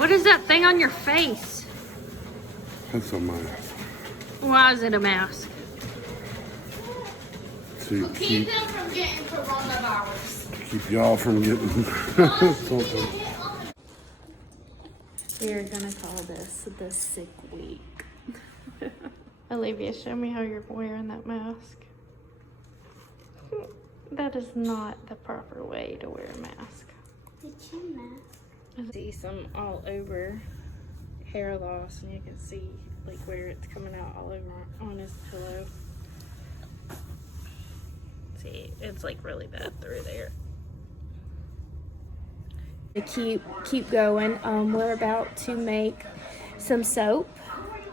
What is that thing on your face? That's a mask. Why is it a mask? To Keep them from getting coronavirus. keep y'all from getting something. We are gonna call this the sick week. Olivia, show me how you're wearing that mask. That is not the proper way to wear a mask. The chin mask. I see some all over hair loss, and you can see like where it's coming out all over on his pillow. See, it's like really bad through there. To keep going, we're about to make some soap,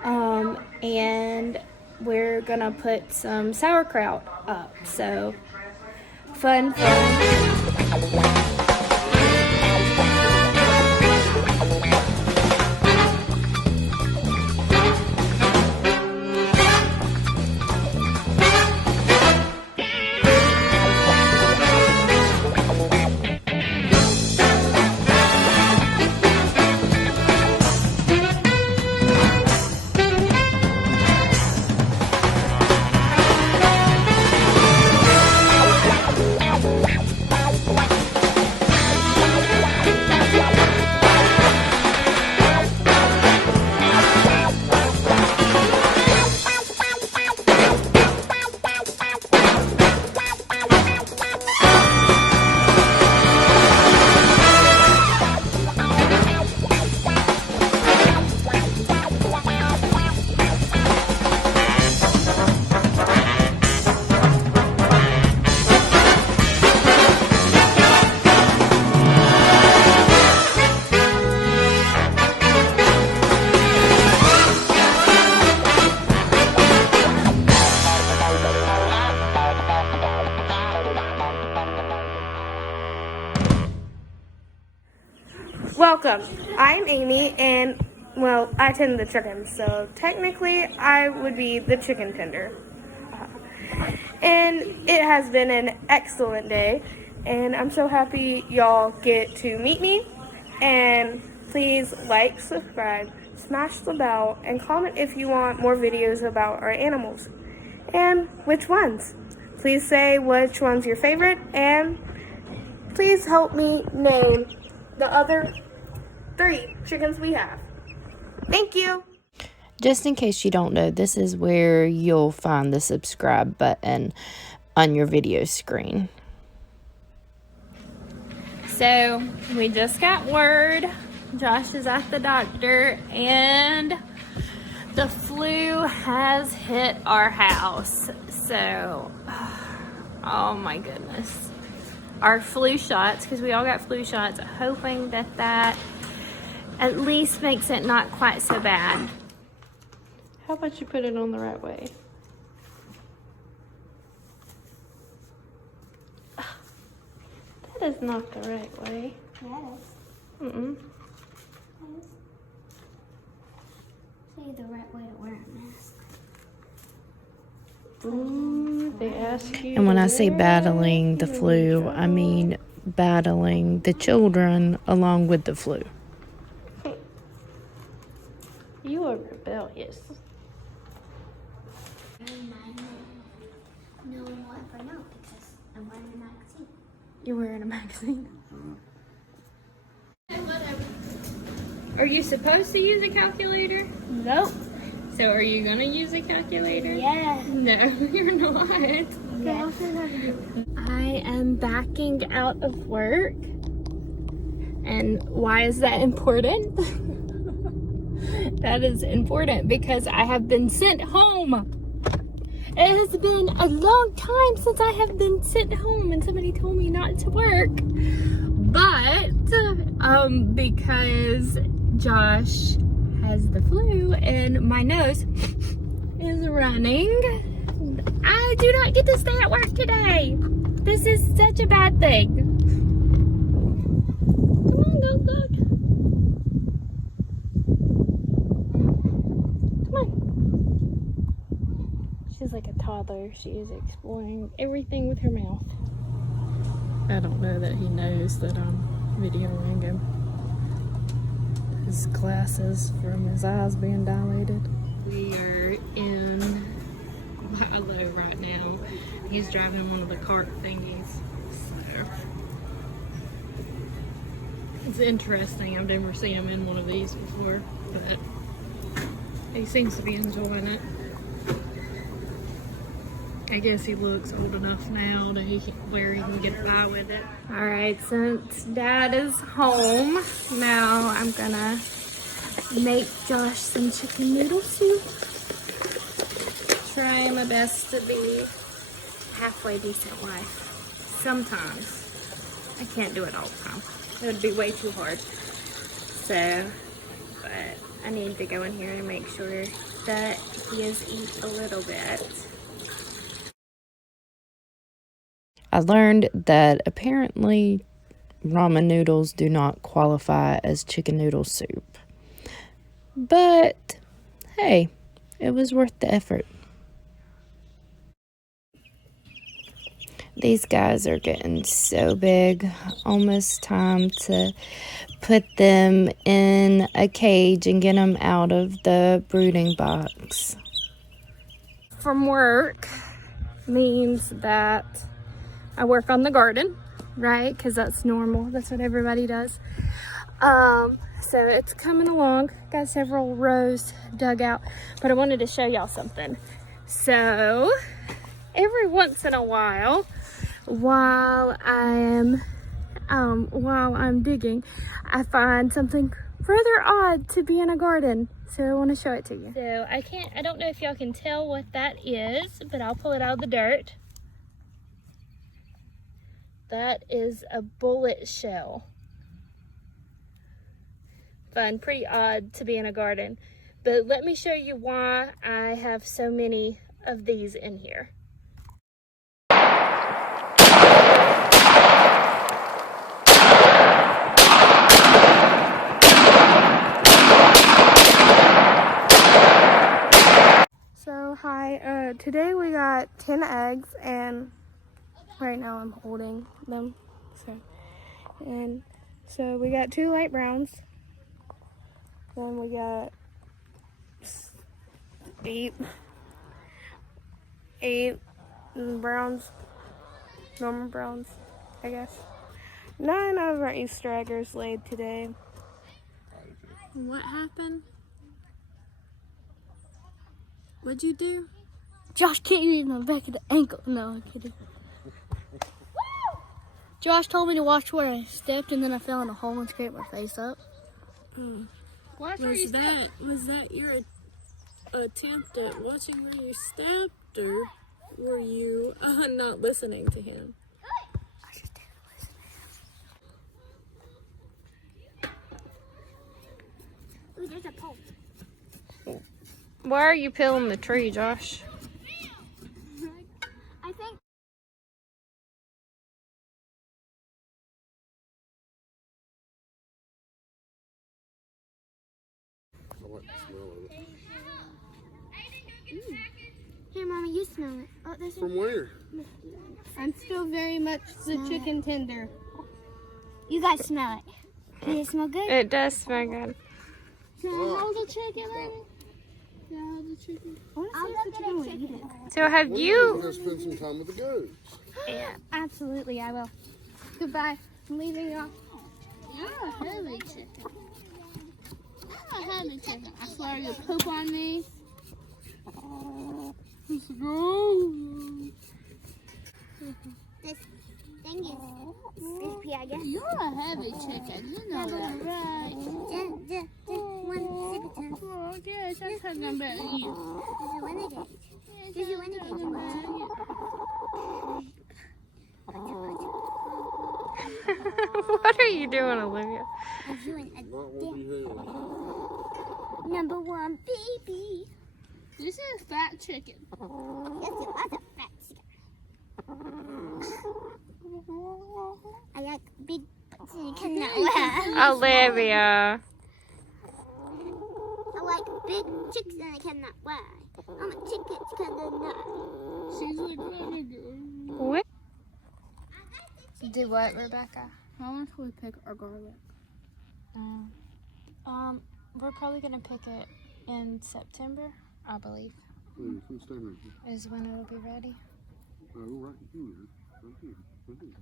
and we're gonna put some sauerkraut up. So fun. Welcome. I'm Amy, and well, I tend the chickens, so technically I would be the chicken tender. And it has been an excellent day, and I'm so happy y'all get to meet me. And please like, subscribe, smash the bell, and comment if you want more videos about our animals. And which ones. Please say which one's your favorite, and please help me name the other 3 chickens we have. Thank you. Just in case you don't know, this is where you'll find the subscribe button on your video screen. So we just got word. Josh is at the doctor, and the flu has hit our house. So, oh my goodness. Our flu shots, because we all got flu shots, hoping that that at least makes it not quite so bad. How about you put it on the right way? That is not the right way. Yeah, it is. Mm-mm. Say the right way to wear a mask. Ooh, they ask you. And when to I say wear battling the it, flu, I mean battling the children along with the flu. You are rebellious. No one will ever know because I'm wearing a magazine. You're wearing a magazine. Are you supposed to use a calculator? Nope. So are you gonna use a calculator? Yeah. No, you're not. Yeah. I am backing out of work. And why is that important? That is important because I have been sent home. It has been a long time since I have been sent home and somebody told me not to work. But because Josh has the flu and my nose is running, I do not get to stay at work today. This is such a bad thing. Come on, go, go. Come on. She's like a toddler. She is exploring everything with her mouth. I don't know that he knows that I'm videoing him. His his glasses from his eyes being dilated. We are in Milo right now. He's driving one of the cart thingies. So it's interesting. I've never seen him in one of these before, but he seems to be enjoying it. I guess he looks old enough now to where he can get by with it. All right, since Dad is home, now I'm gonna make Josh some chicken noodle soup. Try my best to be halfway decent wife. Sometimes. I can't do it all the time. It would be way too hard. So, but I need to go in here and make sure that he has eaten a little bit. I learned that apparently ramen noodles do not qualify as chicken noodle soup. But, hey, it was worth the effort. These guys are getting so big. Almost time to put them in a cage and get them out of the brooding box. From work means that I work on the garden, right? Because that's normal. That's what everybody does. So it's coming along. Got several rows dug out, but I wanted to show y'all something. So every once in a while I'm digging, I find something rather odd to be in a garden. So I want to show it to you. So I don't know if y'all can tell what that is, but I'll pull it out of the dirt. That is a bullet shell. Fun, pretty odd to be in a garden. But let me show you why I have so many of these in here. So hi, today we got 10 eggs and right now I'm holding them. So we got 2 light browns. Then we got 8 browns, normal browns, I guess. 9 of our Easter eggers laid today. What happened? What'd you do? Josh kicked me in the back of the ankle. No, I'm kidding. Josh told me to watch where I stepped, and then I fell in a hole and scraped my face up. Was that your attempt at watching where you stepped, or were you not listening to him? I just didn't listen. Ooh, there's a pole. Why are you peeling the tree, Josh? I think. I like the smell of it. Here, Mommy, you smell it. Oh, there's From where? I'm still very much the chicken tender. You guys smell it. Does it smell good? It does smell good. Can I hold the chicken, baby? Can I hold the chicken? I'll look at the chicken. So have We're you... gonna spend some time with the goats. Yeah. Absolutely, I will. Goodbye. I'm leaving y'all. You're a heavy chicken. I'm a heavy chicken. I swear you'll poop on me. Let's go. This thing is crispy, I guess. You're a heavy chicken. You know that. Right. Just one sip of time. Oh, yes, I'm talking about you. Did you want to get? What are you doing, Olivia? I'm doing a What will be here? number 1 baby. This is a fat chicken. Yes, you are a fat chicken. I like big chicken that way. Olivia. I like big chicks and I cannot lie. I'm a chicken cannot lie. She's like really good. What? Do what, Rebecca? How much would we pick our garlic? We're probably gonna pick it in September, I believe. Come stand right here. Is when it'll be ready. Oh, right here. Right here. Right here.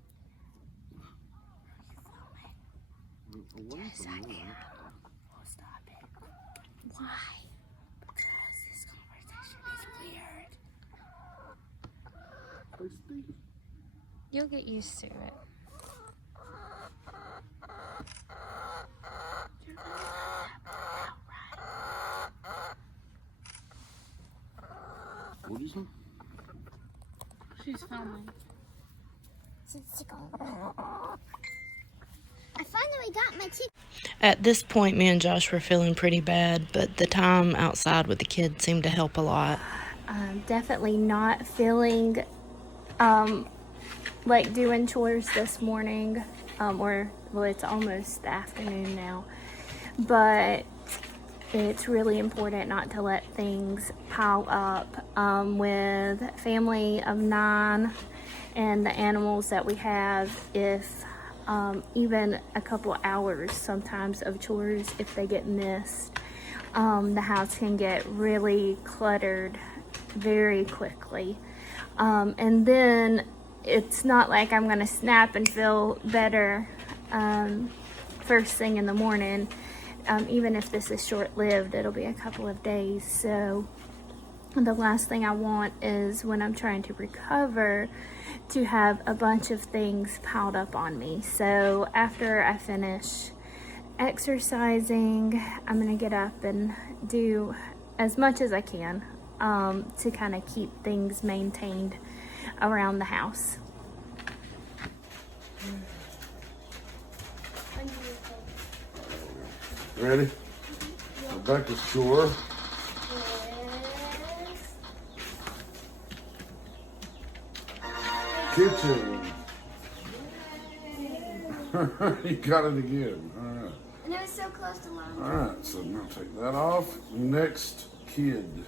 Away from there. We'll stop it. Why? Because this conversation is weird. Hey, Steve. You'll get used to it. What'd you say? She's filming. I finally got my chicken. At this point, me and Josh were feeling pretty bad, but the time outside with the kids seemed to help a lot. Definitely not feeling like doing chores this morning, well, it's almost the afternoon now, but it's really important not to let things pile up. With family of 9 and the animals that we have, if even a couple hours sometimes of chores, if they get missed, the house can get really cluttered very quickly. And then it's not like I'm gonna snap and feel better first thing in the morning. Even if this is short-lived, it'll be a couple of days. So the last thing I want is when I'm trying to recover to have a bunch of things piled up on me. So after I finish exercising, I'm gonna get up and do as much as I can to kind of keep things maintained around the house. Ready? Rebecca's chore. Kitchen. You got it again. All right. And it was so close to laundry. All right, so I'm gonna take that off. Next kid.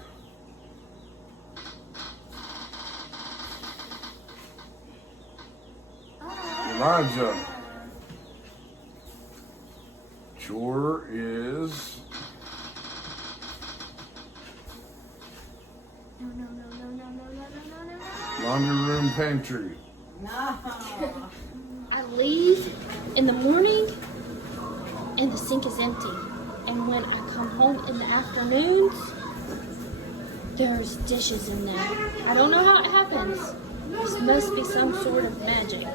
Elijah. Chore is No. laundry room pantry. I leave in the morning and the sink is empty. And when I come home in the afternoons, there's dishes in there. I don't know how it happens. This must be some sort of magic.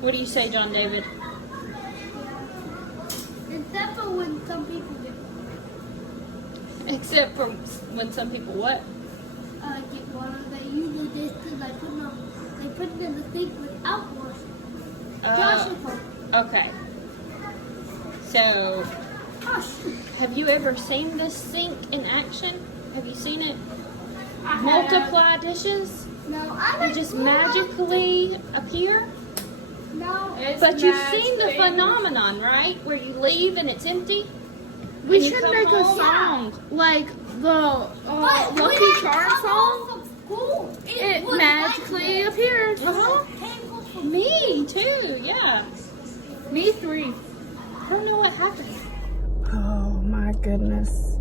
What do you say, John David? Except for when some people Except for when some people what? get water, they usually just they put it in the sink without washing. Josh is home. Okay. So, Hush. have you ever seen this sink in action? Have you seen it multiply dishes? No, I They like just blue magically appear? No. But you've seen the phenomenon, right? Where you leave and it's empty? We And you should come make a home? song, like the But when Lucky I Charm come song. home from school, It was magically like appears. Uh-huh. this. Me too, yeah. Me 3. I don't know what happened. Oh my goodness.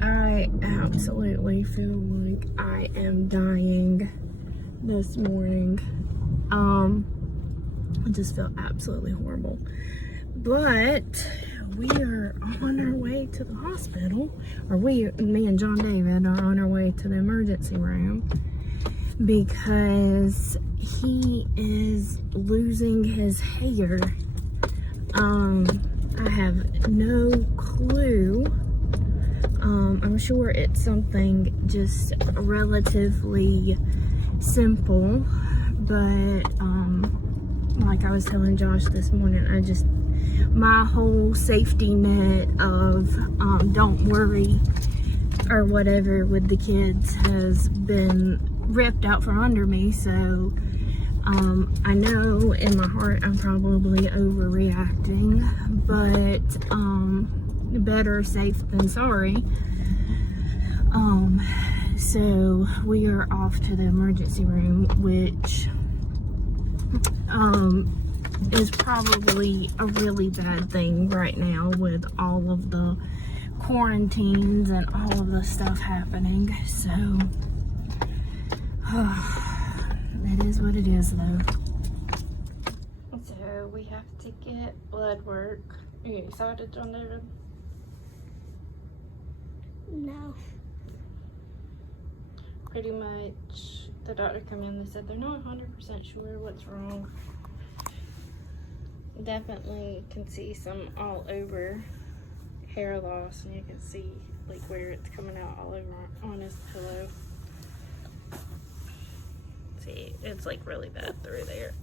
I absolutely feel like I am dying this morning. I just feel absolutely horrible. But we are on our way to the hospital, or me and John David are on our way to the emergency room because he is losing his hair. I have no clue. I'm sure it's something just relatively simple, but like I was telling Josh this morning, my whole safety net of don't worry or whatever with the kids has been ripped out from under me. So I know in my heart I'm probably overreacting, but better safe than sorry. So we are off to the emergency room, which is probably a really bad thing right now with all of the quarantines and all of the stuff happening. So, it is what it is though. So we have to get blood work. Are you excited, John David? No. Pretty much the doctor came in, they said they're not 100% sure what's wrong. Definitely can see some all over hair loss, and you can see like where it's coming out all over on his pillow. See, it's like really bad through there.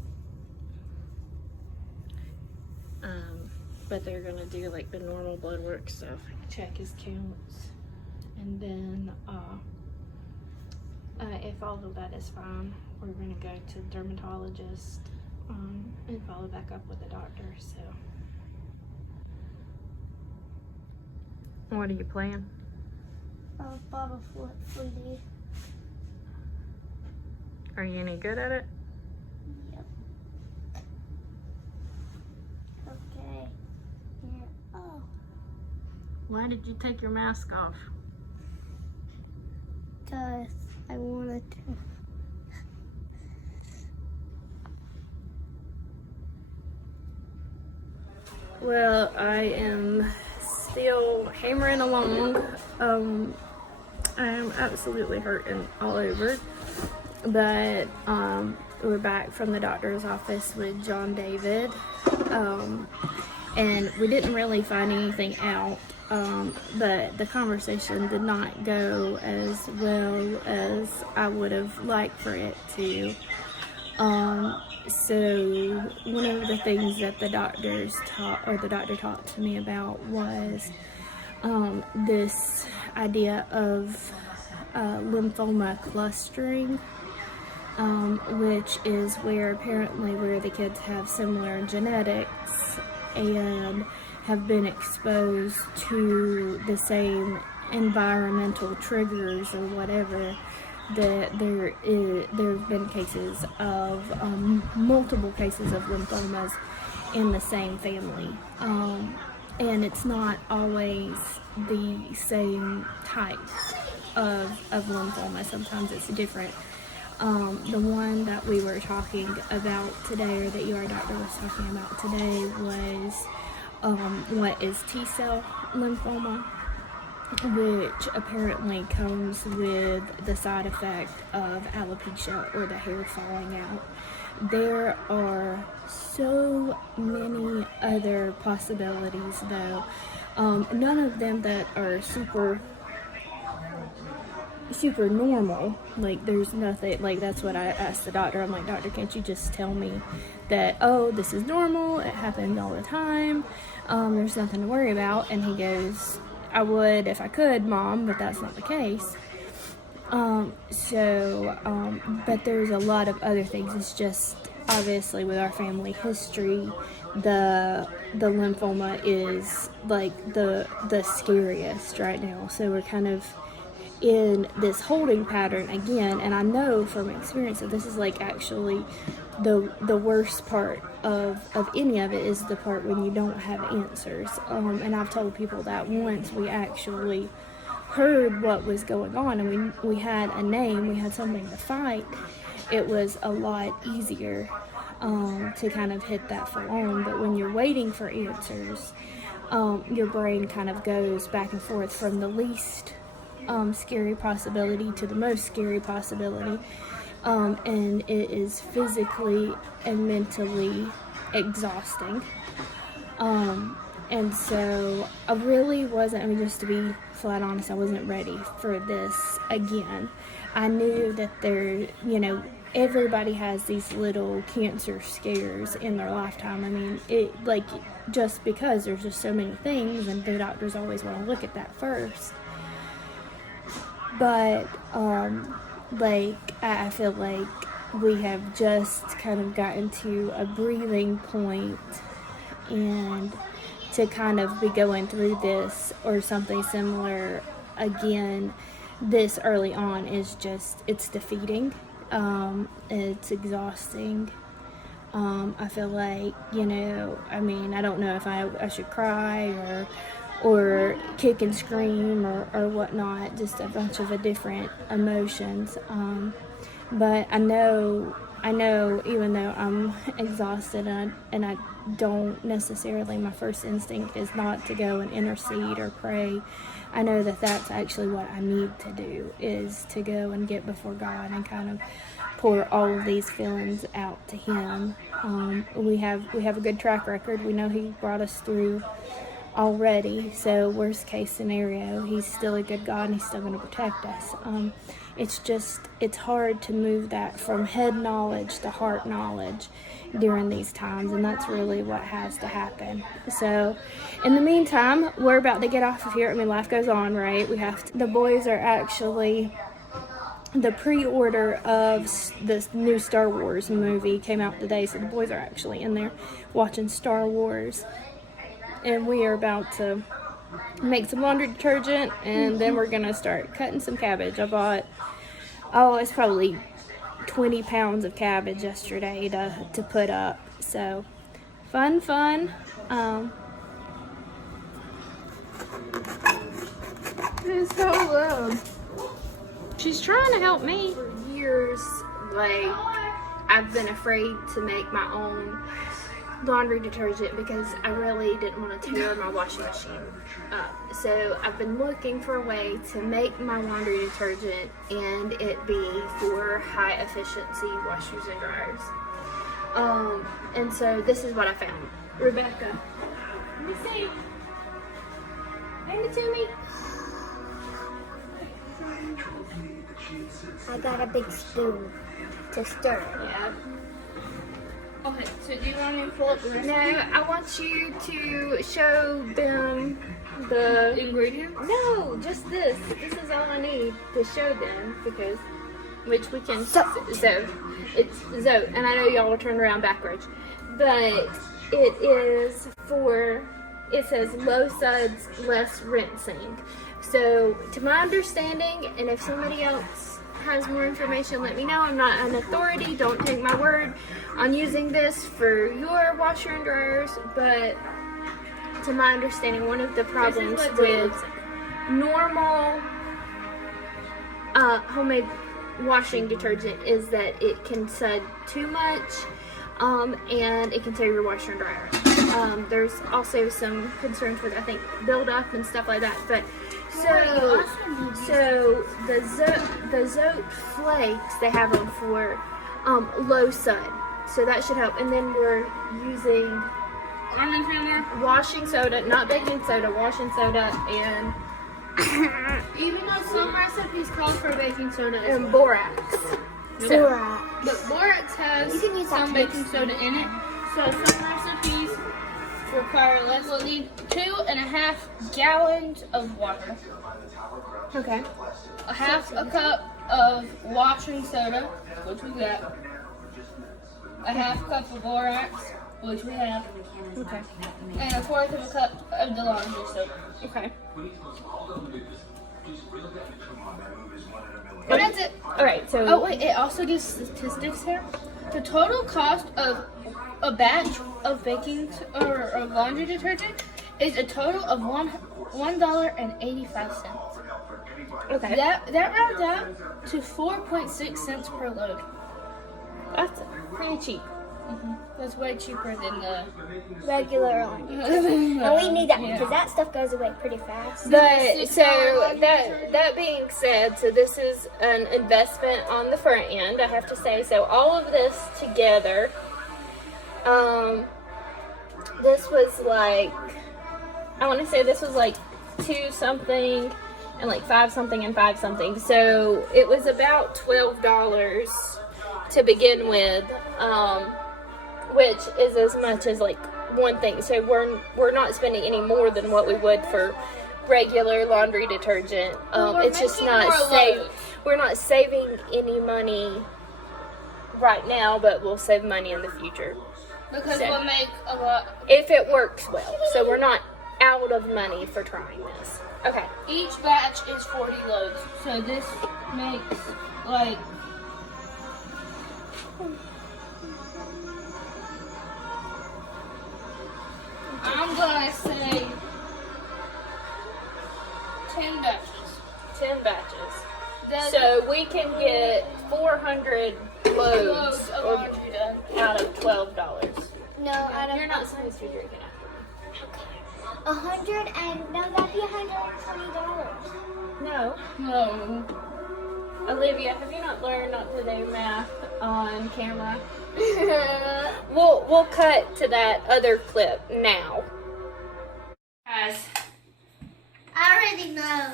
But they're gonna do like the normal blood work stuff, check his counts, and then if all of that is fine, we're gonna go to the dermatologist and follow back up with the doctor. So, what are you playing? Bottle flutie. Are you any good at it? Yep. Okay. Here. Oh. Why did you take your mask off? Because I wanted to. Well, I am still hammering along. I am absolutely hurting all over. But we're back from the doctor's office with John David. And we didn't really find anything out. But the conversation did not go as well as I would have liked for it to. So one of the things that the doctor talked to me about was this idea of lymphoma clustering, which is where the kids have similar genetics and have been exposed to the same environmental triggers or whatever, that there have been cases of multiple cases of lymphomas in the same family, and it's not always the same type of lymphoma. Sometimes it's different. The one that we were talking about today, or that your doctor was talking about today, was what is T-cell lymphoma, which apparently comes with the side effect of alopecia, or the hair falling out. There are so many other possibilities though, none of them that are super normal. Like, there's nothing, like, that's what I asked the doctor. I'm like, doctor, can't you just tell me that, oh, this is normal, it happens all the time, there's nothing to worry about? And he goes, I would if I could, Mom, but that's not the case. But there's a lot of other things. It's just, obviously, with our family history, the lymphoma is like the scariest right now. So we're kind of in this holding pattern again, and I know from experience that this is like actually the worst part of any of it, is the part when you don't have answers. And I've told people that once we actually heard what was going on and we had a name, we had something to fight, it was a lot easier to kind of hit that full on. But when you're waiting for answers, your brain kind of goes back and forth from the least scary possibility to the most scary possibility, and it is physically and mentally exhausting. And so I really wasn't, I mean, just to be flat honest, I wasn't ready for this again. I knew that everybody has these little cancer scares in their lifetime. I mean, it, like, just because there's just so many things, and the doctors always want to look at that first. But, I feel like we have just kind of gotten to a breathing point, and to kind of be going through this or something similar again this early on is just, it's defeating. It's exhausting. I feel like, you know, I mean, I don't know if I should cry or kick and scream or whatnot, just a bunch of different emotions. But I know, even though I'm exhausted and I don't necessarily, my first instinct is not to go and intercede or pray. I know that that's actually what I need to do, is to go and get before God and kind of pour all of these feelings out to Him. We have a good track record. We know He brought us through already, so worst case scenario, He's still a good God and He's still going to protect us. It's hard to move that from head knowledge to heart knowledge during these times, and that's really what has to happen. So in the meantime, we're about to get off of here. I mean, life goes on, right? The boys are actually, the pre-order of this new Star Wars movie came out today, so the boys are actually in there watching Star Wars. And we are about to make some laundry detergent, and then we're going to start cutting some cabbage. I bought, it's probably 20 pounds of cabbage yesterday to put up. So, fun. It's so loud. She's trying to help me. For years, like, I've been afraid to make my own laundry detergent because I really didn't want to tear my washing machine up. So I've been looking for a way to make my laundry detergent and it be for high efficiency washers and dryers. And so this is what I found. Rebecca, let me see. Hand it to me. I got a big spoon to stir. Yeah. Okay, so do you want me to pull up the recipe? No, I want you to show them the ingredients. No, just this. This is all I need to show them, because which we can. So it's ZOTE, and I know y'all will turn around backwards, but it is for. It says low suds, less rinsing. So, to my understanding, and if somebody else has more information, let me know. I'm not an authority. Don't take my word on using this for your washer and dryers, but to my understanding, one of the problems with normal homemade washing detergent is that it can sud too much, and it can tear your washer and dryer. There's also some concerns with, I think, buildup and stuff like that, but so the ZOTE FLAKES, they have them for low sud, so that should help. And then we're using washing soda, not baking soda, washing soda, and even though some recipes call for baking soda, and borax. Borax. But borax has some baking soda in it, so some recipes require less. We'll need 2.5 gallons of water. Okay. A half a cup of washing soda, which we got. A half cup of borax, which we have. Okay. And a fourth of a cup of the laundry soap. Okay. And that's it. Alright, so. Oh, wait, it also gives statistics here. The total cost of a batch of baking or of laundry detergent is a total of $1.85. Okay. That rounds out to 4.6 cents per load. That's pretty cheap. Mm-hmm. That's way cheaper than the regular laundry. And we need that because that stuff goes away pretty fast. But so that being said, so this is an investment on the front end, I have to say. So all of this together, this was like, I want to say this was like 2 something and like 5 something and 5 something. So it was about $12 to begin with, which is as much as like one thing. So we're not spending any more than what we would for regular laundry detergent. It's just not we're not saving any money right now, but we'll save money in the future. Because we'll make a lot. If it works well. So we're not out of money for trying this. Okay. Each batch is 40 loads. So this makes like I'm gonna say 10 batches. 10 batches. So we can get 400 loads of laundry done. out of $12. No, out of You're not supposed to be drinking after. 100 and no, that'd be $120. No. No. Olivia, have you not learned not to do math on camera? We'll cut to that other clip now. Guys. I already know.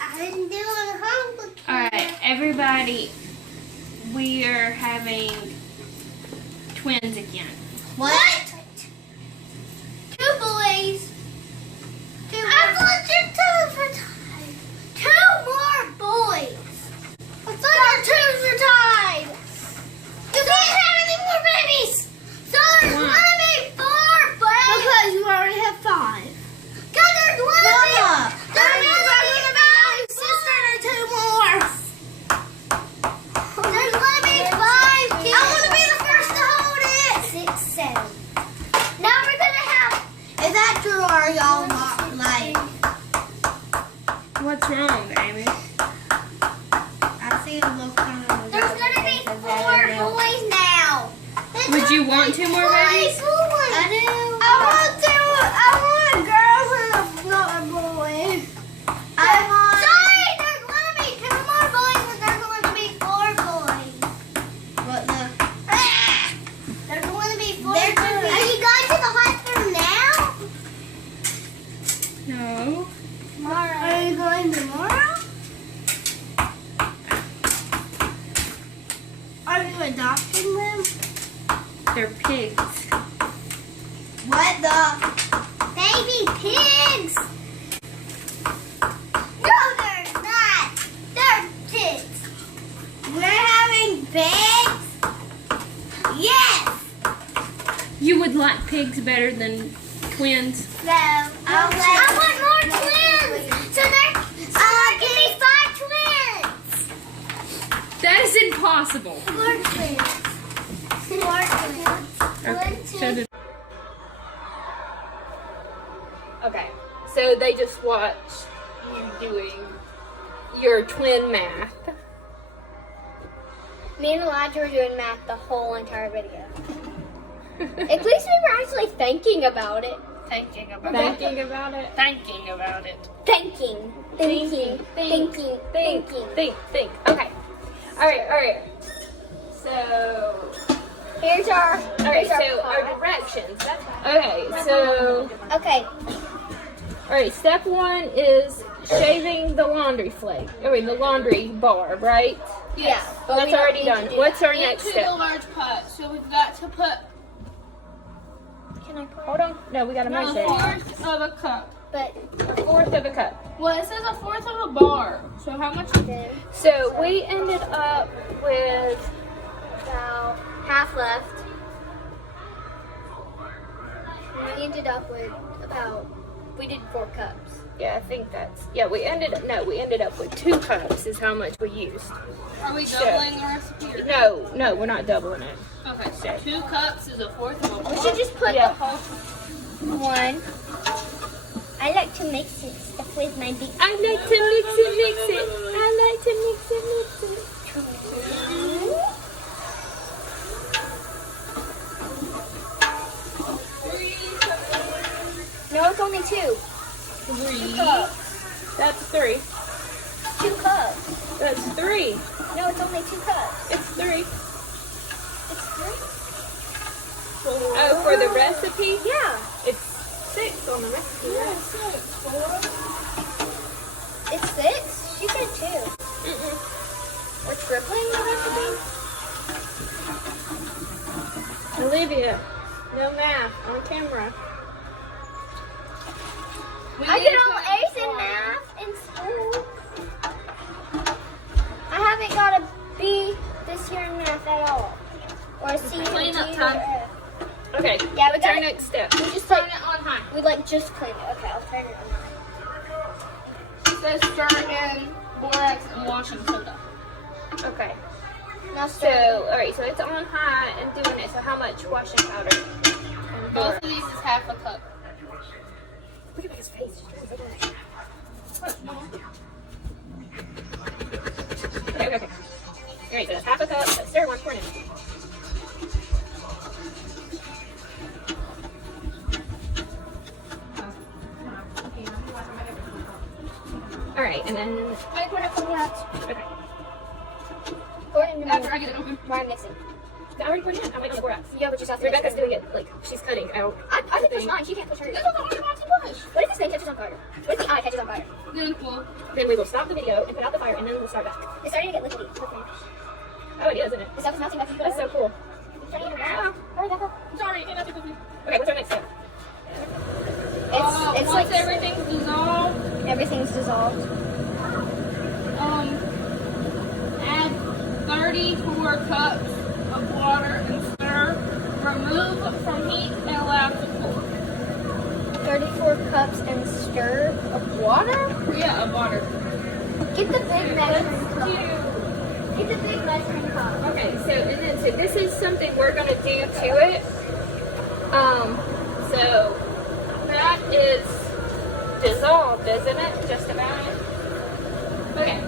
I didn't do it homework. Alright, everybody, we are having twins again. What? 2 boys. I thought your 2s were tied. 2 more boys. I thought your 2s were tied. You can't have any more babies. So there's gonna be 4 boys. Because you already have 5. Because there's gonna be 5 sister and 2 more. There's gonna be 5 kids. I want to be the first to hold it. 6, 7. Now we're gonna have. Is that true or are y'all not like? What's wrong, baby? I see a look on. There's gonna be 4 boys now. Would you want 2 more babies? I do. I want girls and a boy. Sorry, there's gonna be 2 more boys, but there's going to be 4 boys. What the? There's going to be 4 boys. Are you going to the hospital now? No. Tomorrow. Are you going tomorrow? Are you adopting them? They're pigs. What the? Baby pigs! No, they're not. They're pigs. We're having pigs? Yes! You would like pigs better than twins? No. I want more twins! So there can be 5 twins! That is impossible. 4 twins. 4 twins. Okay, so did Okay, so they just watched you doing your twin math. Me and Elijah were doing math the whole entire video. At least we were actually thinking about it. Thinking about Thinking about it. Thinking about it. Thinking. Think. Okay. All right. So, Here's our. our pot. directions. Okay, so, Okay. all right, step 1 is shaving the laundry flake. The laundry bar, right? Yeah. but That's we don't already need to done. do What's that. our next into the step? large pot. So we've got to put Can I put? Hold on. No, we gotta a measure it. 1/4 of a cup. But 1/4 of a cup. Well, it says a 1/4 of a bar. So how much? then So we ended up with about half left. We ended up with about. We did 4 cups. I think we ended up with 2 cups is how much we used. Are we doubling the recipe? Or? No, we're not doubling it. Okay, so 2 cups is a 1/4 of a bar. We should just put Yeah. the whole one. I like to mix it stuff with my big. I like to mix it. I like to mix it. No, it's only 2. 3. That's 3. 2 cups. That's 3. No, it's only 2 cups. It's 3. It's 3. Oh, for the recipe? Yeah. It's 6 on the recipe. Yeah, 6. 4. It's 6. She said 2. We're tripling the recipe. Olivia, no math on camera. I get all A's in math in school. I haven't got a B this year in math at all. Or a C or a Clean up D time. or a F. Okay, Yeah, we what's our got it. next step? We just Turn like it on high. we like just clean it. Okay, I'll turn it on. It says stir in borax and washing soda. Okay. Now So, stir. alright, so it's on high and doing it. So how much washing powder? Both of these is half a cup. Look at his face. Okay. Alright, so that's half a cup. Let's stir 1 quart in. Alright, and then. I put it from the outside. Okay. Pour it in the After I get it open. while I'm mixing. I already poured it in. I'm waiting on the borax. Yeah, but you have to Rebecca's doing it like she's cutting out. I can push mine. She can't push hers. What if this thing catches on fire? What if the eye catches on fire? Then we will stop the video and put out the fire, and then we'll start back. It's starting to get liquidy. Oh, it is, isn't it? The stuff is melting back into That's so cool. It's starting to get Hurry, Becca. Sorry, you have to Okay, what's our next step? It's once like everything's dissolved, everything's dissolved. add 34 cups of water and stir. Remove from heat and allow to cool. 34 cups and stir of water. Yeah, of water. Get the big measuring cup. Get the big measuring cup. Okay, so this is something we're gonna do to it. So that is dissolved, isn't it? Just about it. Okay.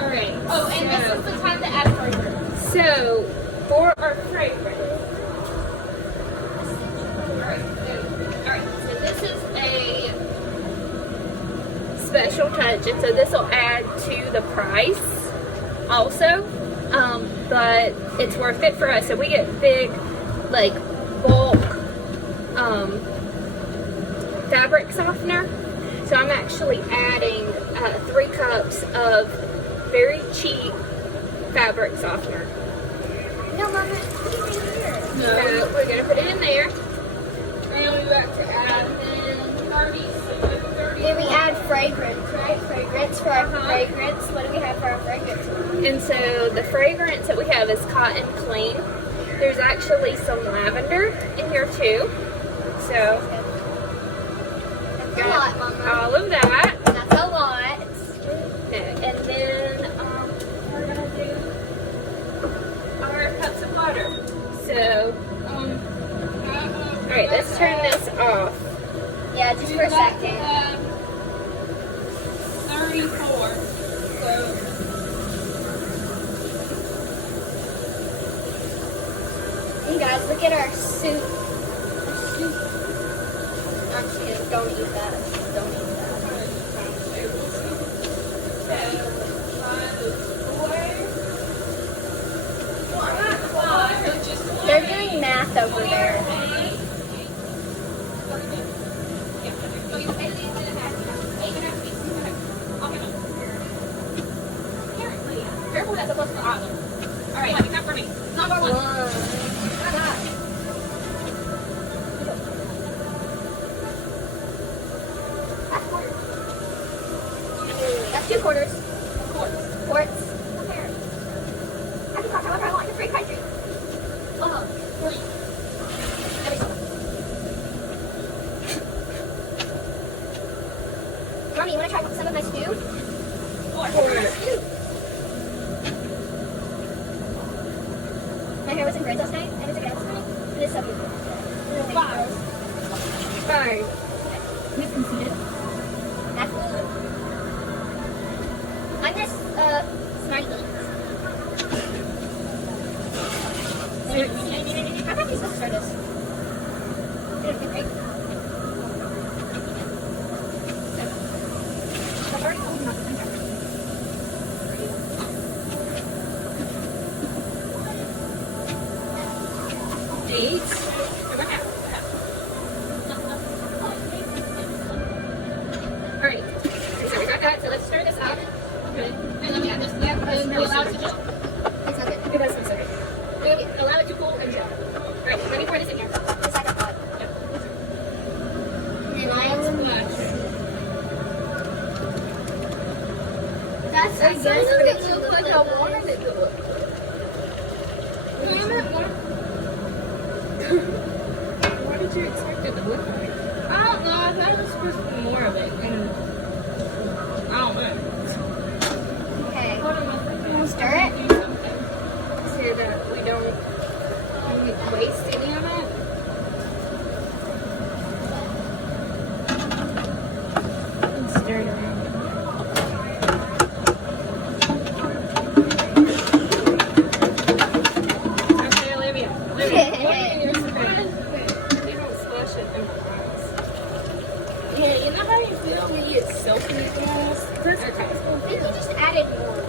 All right. Oh, and this is the time to add fragrance. So for our fragrance. Alright, so this is a special touch, and so this will add to the price also, but it's worth it for us. So we get big, like, bulk fabric softener. So I'm actually adding 3 cups of very cheap fabric softener. No, Mama. Put it in here. So we're gonna put it in there. And we have to add 30. Then we add fragrance, right? Fragrance for our fragrance. What do we have for our fragrance? And so the fragrance that we have is Cotton Clean. There's actually some lavender in here too. So That's a lot, Mama. all of that. That's a lot. And then we're gonna do our cups of water. So alright, let's turn this off. Yeah, just for a second. 34. So You guys, look at our soup. I'm just kidding. Don't eat that. Don't eat that. They're doing math over there. Careful, that's supposed to be awesome. Alright, not for me. Number 1. That's 2 quarters. Quarts. I can talk however I want in a free country. Mommy, you want to try some of my stew? My hair was in braids last night, and it's again tonight. It is so beautiful. Fine. You can see it. That's good. I'm just, smarty beans. How about we supposed to start this? It'll be great. I've already opened up the printer. Dates. Alright. So we got that, so let's stir this up. Okay. and let me add this. Yeah, and we're allowed to jump. It's not good. It does sound so good. Allow it to cool and gel. Alright, let me pour this in here. The second pot. And then I'll That's so good. It looks like I wanted it to look. What did you expect it to look like? I don't know. I thought it was supposed to be more of it. And I don't know. Okay. We'll stir it. So that we don't waste any of it. stir it around. Okay, Olivia. Olivia, what are your secrets? They don't squash it in fries. Yeah, you know how you feel when you get soaking in walls? Maybe just added more.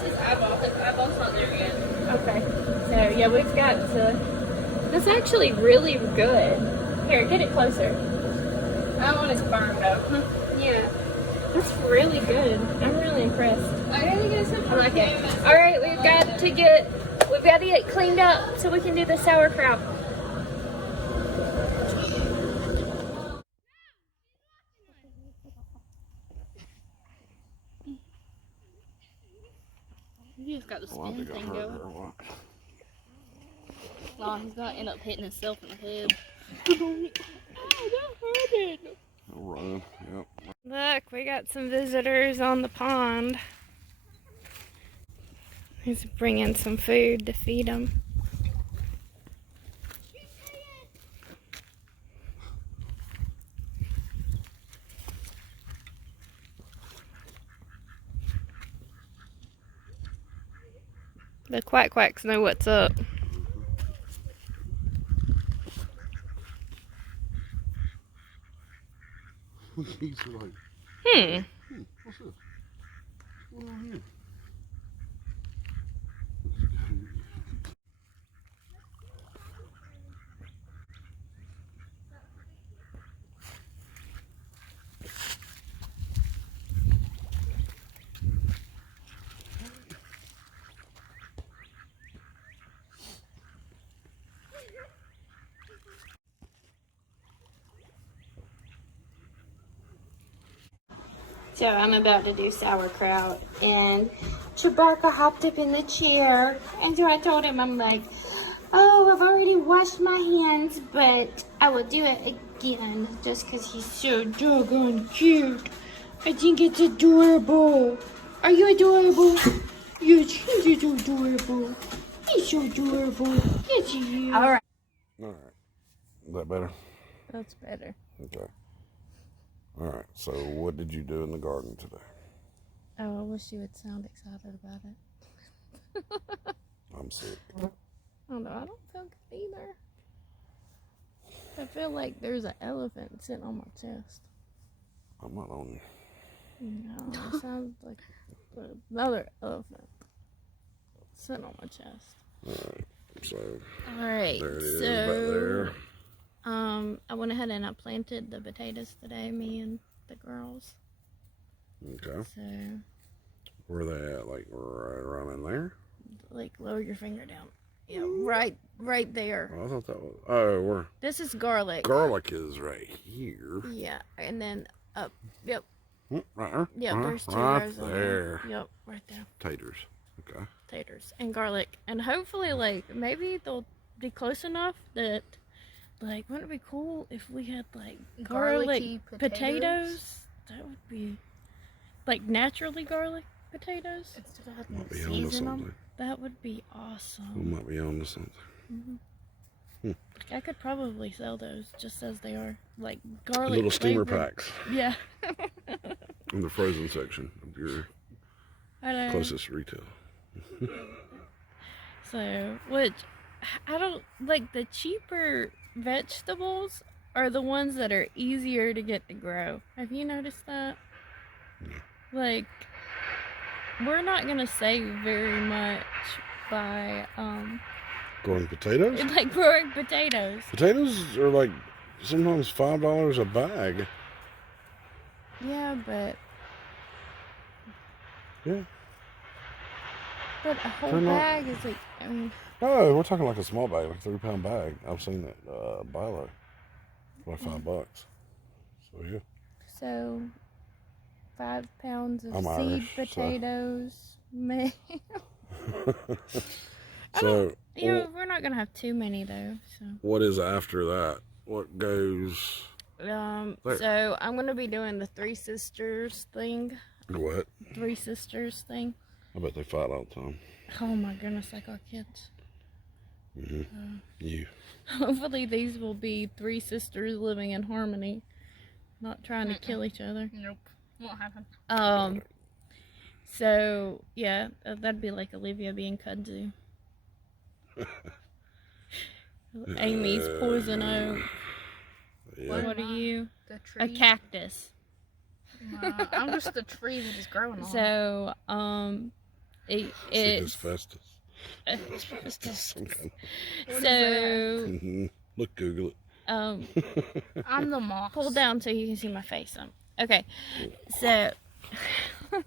His eyeball's not there yet. Okay. So, yeah, we've got to... That's actually really good. Here, get it closer. That one is burned though. Yeah. That's really good. I'm really impressed. I like it. Alright, we've got to get cleaned up so we can do the sauerkraut. He's got the spin thing going. Oh, he's gonna end up hitting himself in the head. Oh, that hurted. Run. Yep. Look, we got some visitors on the pond. He's bringing some food to feed them. The quack quacks know what's up. He's like, what's this? What's going on here? So I'm about to do sauerkraut, and Chewbacca hopped up in the chair, and so I told him, I'm like, oh, I've already washed my hands, but I will do it again, just because he's so doggone cute. I think it's adorable. Are you adorable? Yes, he's so adorable. He's so adorable. Yes, he is. All right. Is that better? That's better. Okay. All right. So, what did you do in the garden today? Oh, I wish you would sound excited about it. I'm sick. Oh no, I don't feel good either. I feel like there's an elephant sitting on my chest. I'm not on you. No, it sounds like another elephant sitting on my chest. All right. So, Alright, there it is, so, back there. I went ahead and I planted the potatoes today, me and the girls. Okay. So, Where are they at? Like, right around in there? like, lower your finger down. Yeah, right there. Oh, I thought that was. Oh, where? This is garlic. Garlic is right here. Yeah, and then up. Yep. Right there. Yeah, there's two right rows on there. Yep, right there. Taters. Okay. Taters and garlic, and hopefully, like, maybe they'll be close enough that, like, wouldn't it be cool if we had like garlic Garlicky potatoes? That would be like naturally garlic potatoes. Instead of having Might to be on to season them. something. That would be We awesome. might be on to something. I could probably sell those just as they are, like garlic. Little steamer flavored. packs Yeah. in the frozen section of your I know. closest retail. So, which I don't like, the cheaper vegetables are the ones that are easier to get to grow. Have you noticed that? Like, we're not gonna save very much by Growing potatoes? like growing potatoes. Potatoes are like sometimes $5 a bag. Yeah, but Yeah. a whole They're not- bag is like, I mean, No, we're talking like a small bag, like a 3-pound bag. I've seen that Bilo for like $5. So yeah. so 5 pounds of I'm seed Irish, so- potatoes may. So You know, we're not gonna have too many though. So. what is after that? What goes? There. So I'm gonna be doing the Three Sisters thing. What? Three Sisters thing. I bet they fight all the time. Oh my goodness, like our kids. You. Hopefully these will be three sisters living in harmony. not trying to kill each other. Nope. Won't happen. So yeah, that'd be like Olivia being kudzu. Amy's poison oak. Yeah. What are you? The A tree. cactus. I'm just the tree that is growing on. So Siccus it's festus. Some kind so Look, Google it. I'm the moth. pull down so you can see my face. Okay, so I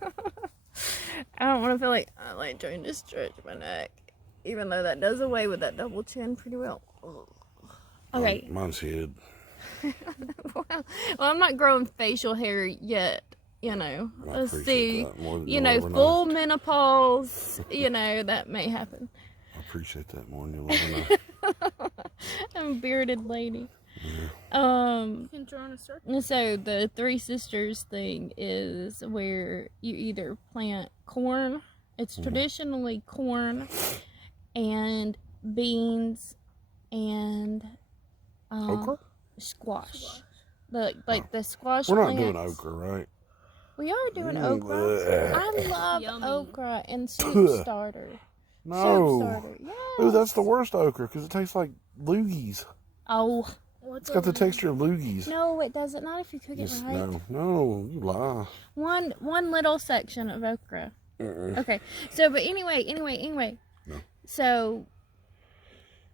don't want to feel like I like trying to stretch my neck, even though that does away with that double chin pretty well. Okay. Mine's hid. Well, I'm not growing facial hair yet. You know, I let's appreciate see. that more than You you'll know, ever know. full menopause. You know, that may happen. I appreciate that more than you'll ever know. I'm a bearded lady. You can draw in a circle. So the Three Sisters thing is where you either plant corn. It's traditionally corn and beans and Okra? squash. Like the squash We're not plants. doing okra, right? We are doing Mm, okra. bleh. I love Yummy. okra and soup starter. Soup No. starter. Ooh, that's the worst okra because it tastes like loogies. Oh It's got the texture of loogies. no, it doesn't. Not if you cook it Yes, right. no, you lie. One little section of okra. Uh-uh. Okay. So, but anyway. No. So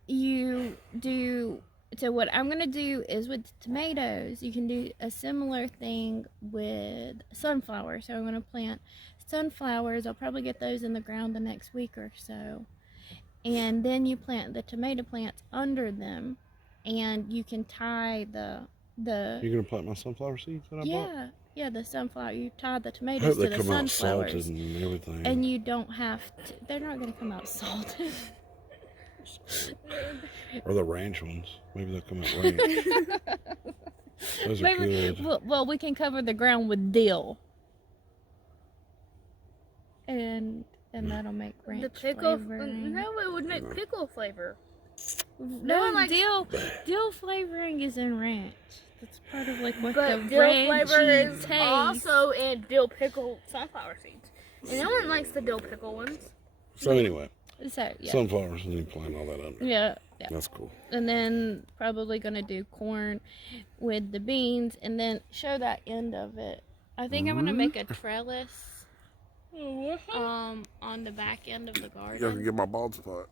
you do. So what I'm gonna do is with tomatoes, you can do a similar thing with sunflowers. So I'm gonna plant sunflowers. I'll probably get those in the ground the next week or so, and then you plant the tomato plants under them, and you can tie the You're gonna plant my sunflower seeds that I bought? yeah the sunflower. You tie the I tomatoes hope to they the come out salted sunflowers. and everything. And you don't have to, they're not going to come out salted. Or the ranch ones. Maybe they'll come out ranch. Those are good. Well, we can cover the ground with dill. And that'll make ranch The pickle. flavoring. No, it would make pickle flavor. No, one likes- dill flavoring is in ranch. That's part of like what But the dill ranchy flavor is taste. also in dill pickle sunflower seeds. And no one likes the dill pickle ones. So anyway, So, yeah. sunflowers, and you plant all that under. Yeah. That's cool. And then probably gonna do corn with the beans and then show that end of it. I think I'm gonna make a trellis on the back end of the You can garden. get my bald spot.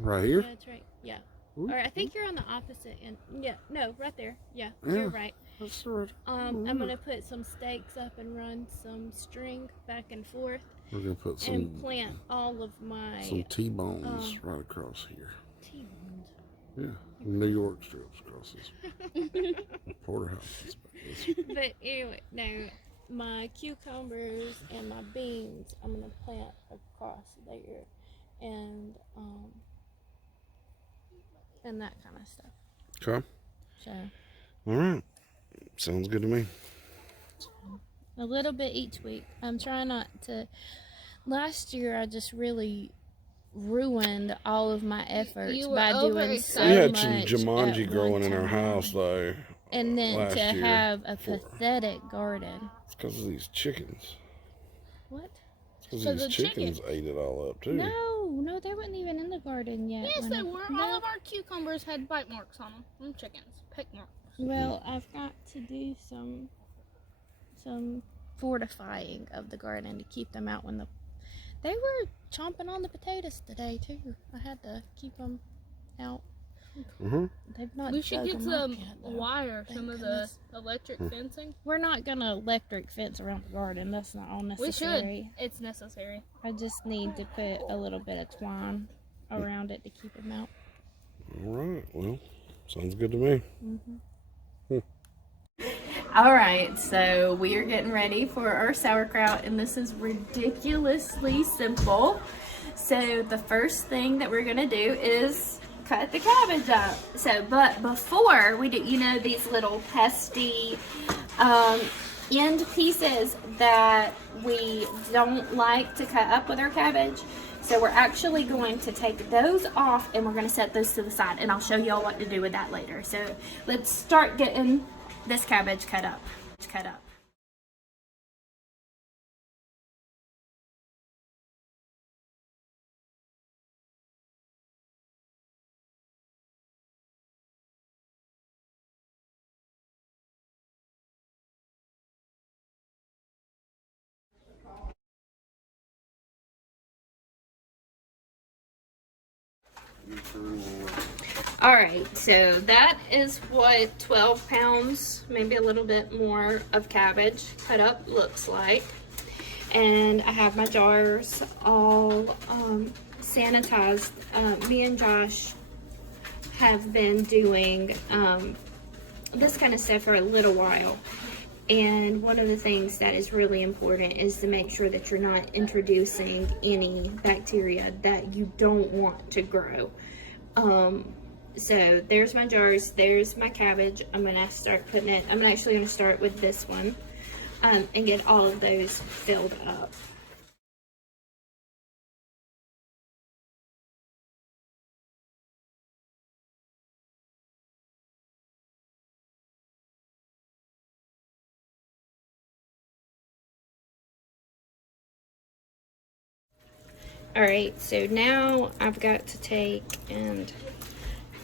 Right here? Yeah, that's right. Yeah. Ooh. Or I think you're on the opposite end. Yeah, no, right there. Yeah, Yeah. you're right. That's right. I'm gonna put some stakes up and run some string back and forth We're going to put and some plant all of my T-bones right across here. T-bones. Yeah. New York strips across this. Porterhouse. But anyway, no, my cucumbers and my beans I'm gonna plant across there, and that kind of stuff. Okay. So All right. Sounds good to me. a little bit each week. I'm trying not to. Last year I just really ruined all of my efforts You were by doing so overexcited. We had much some at Jumanji one growing in our time. house, though. And then last to year have a for- pathetic garden. It's because of these chickens. What? It's because So these the chickens ate it all up, too. No, they weren't even in the garden yet. Yes, when they I- were. No. All of our cucumbers had bite marks on them from chickens. Pick marks. Well, I've got to do some fortifying of the garden to keep them out when they were chomping on the potatoes today too. I had to keep them out. Mm-hmm. They've not. We should dug get 'em up some yet, though. wire, Thank some of the goodness. electric fencing. We're not gonna electric fence around the garden. That's not all We necessary. should. It's necessary. I just need to put a little bit of twine around it to keep them out. All right. Well, sounds good to me. All right, so we are getting ready for our sauerkraut, and this is ridiculously simple. So the first thing that we're gonna do is cut the cabbage up. So, but before we do, you know, these little pesty end pieces that we don't like to cut up with our cabbage. So we're actually going to take those off and we're going to set those to the side, and I'll show y'all what to do with that later. So let's start getting this cabbage cut up. All right, so that is what 12 pounds, maybe a little bit more of cabbage cut up looks like. And I have my jars all sanitized. Me and Josh have been doing this kind of stuff for a little while. And one of the things that is really important is to make sure that you're not introducing any bacteria that you don't want to grow. So there's my jars, there's my cabbage. I'm gonna start putting it, I'm actually gonna start with this one and get all of those filled up. All right, so now I've got to take and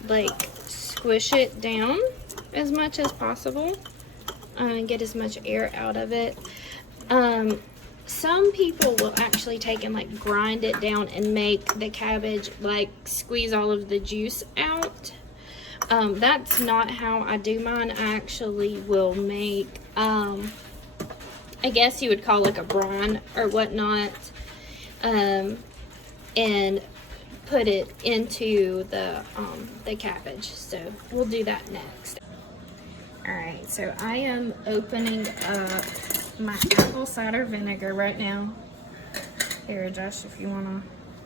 like squish it down as much as possible and get as much air out of it. Some people will actually take and like grind it down and make the cabbage like squeeze all of the juice out. That's not how I do mine. I actually will make I guess you would call like a brine or whatnot, and put it into the cabbage. So we'll do that next. All right, so I am opening up my apple cider vinegar right now. Here, Josh, if you wanna.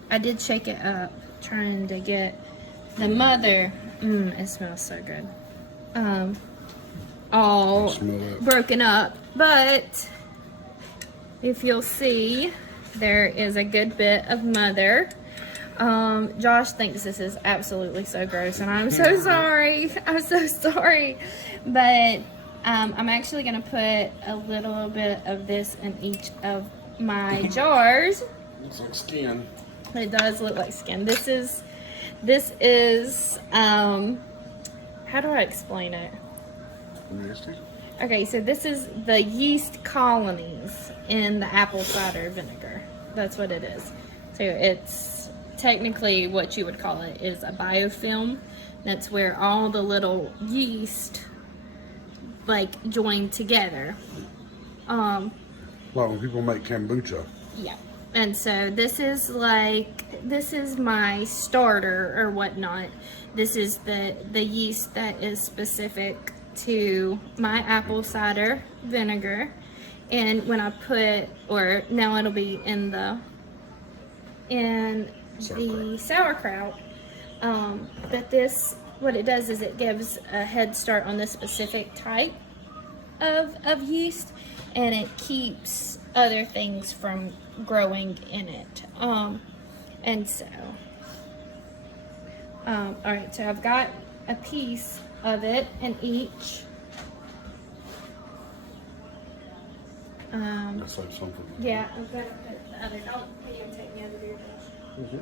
I did shake it up, trying to get the mother. It smells so good. All broken up, but if you'll see, there is a good bit of mother. Josh thinks this is absolutely so gross, and I'm so sorry. I'm so sorry. But I'm actually going to put a little bit of this in each of my jars. Looks like skin. It does look like skin. This is how do I explain it? Nasty. Okay, so this is the yeast colonies in the apple cider vinegar. That's what it is. So it's technically what you would call it is a biofilm. That's where all the little yeast like join together. Well, when people make kombucha. Yeah. And so this is my starter or whatnot. This is the yeast that is specific to my apple cider vinegar. And when I put, or now it'll be in the sauerkraut, but this, what it does is it gives a head start on this specific type of yeast, and it keeps other things from growing in it. And so, all right, so I've got a piece of it in each. That's like something. Yeah, I'm gonna put the other. Don't even take me out of your dish.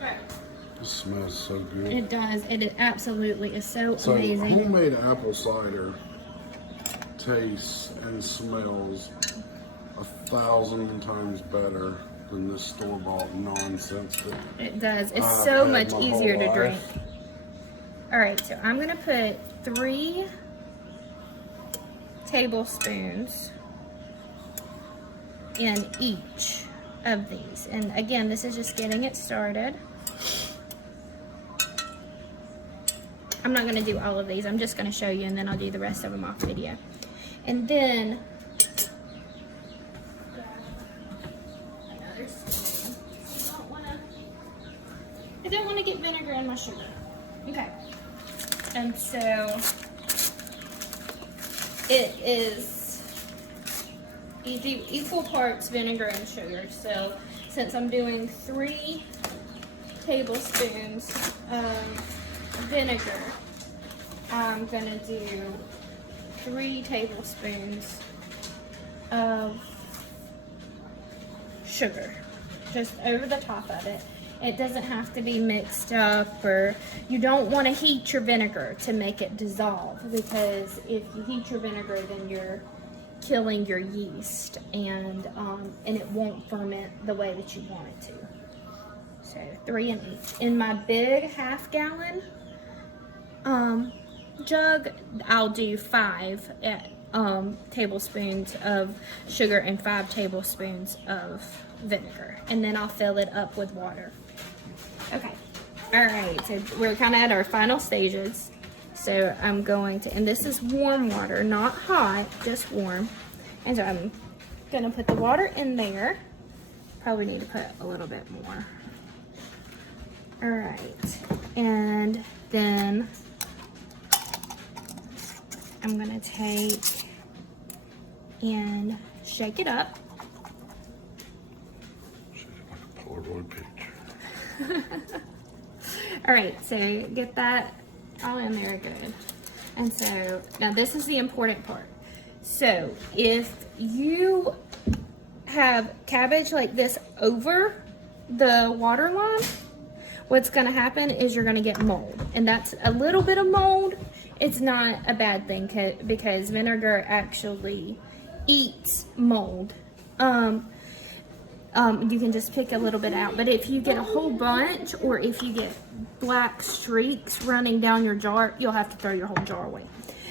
Alright. This smells so good. It does. It absolutely is so So amazing. homemade apple cider tastes and smells 1,000 times better than this store-bought nonsense that It does. It's I've so had much my easier whole to drink. life. Alright, so I'm gonna put 3 tablespoons in each of these. And again, this is just getting it started. I'm not going to do all of these. I'm just going to show you, and then I'll do the rest of them off video. And then another spoon. I don't want to get vinegar in my sugar. Okay. And so it is, you do equal parts vinegar and sugar. So since I'm doing 3 tablespoons of vinegar, I'm gonna do 3 tablespoons of sugar, just over the top of it. It doesn't have to be mixed up, or you don't want to heat your vinegar to make it dissolve, because if you heat your vinegar, then you're killing your yeast, and it won't ferment the way that you want it to. So 3 in each. In my big half-gallon jug, I'll do 5 tablespoons of sugar and 5 tablespoons of vinegar, and then I'll fill it up with water. Okay, all right, so we're kind of at our final stages. So I'm going to, and this is warm water, not hot, just warm. And so I'm gonna put the water in there. Probably need to put a little bit more. All right, and then I'm gonna take and shake it up. Polaroid picture. All right, so get that all in there good. And so now this is the important part. So if you have cabbage like this over the water line, what's going to happen is you're going to get mold, and that's a little bit of mold. It's not a bad thing because vinegar actually eats mold. You can just pick a little bit out, but if you get a whole bunch, or if you get black streaks running down your jar, you'll have to throw your whole jar away.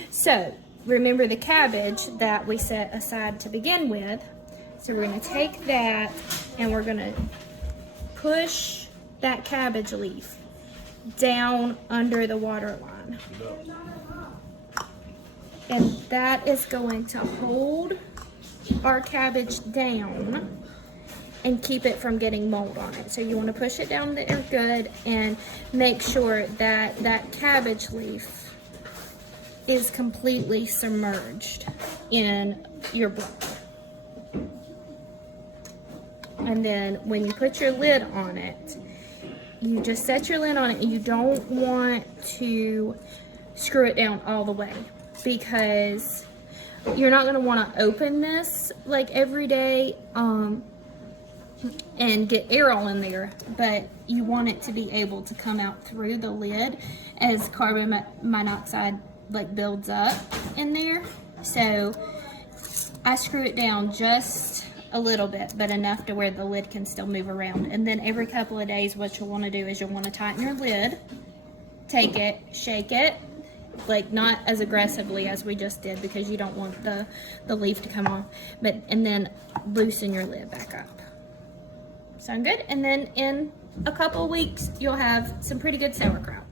So remember the cabbage that we set aside to begin with. So we're going to take that and we're going to push that cabbage leaf down under the water line, and that is going to hold our cabbage down and keep it from getting mold on it. So you want to push it down there good and make sure that that cabbage leaf is completely submerged in your broth. And then when you put your lid on it, you just set your lid on it, and you don't want to screw it down all the way, because you're not going to want to open this like every day and get air all in there, but you want it to be able to come out through the lid as carbon monoxide like builds up in there. So I screw it down just a little bit, but enough to where the lid can still move around. And then every couple of days, what you'll want to do is you'll want to tighten your lid, take it, shake it, like not as aggressively as we just did, because you don't want the leaf to come off, and then loosen your lid back up. Sound good? And then in a couple weeks, you'll have some pretty good sauerkraut.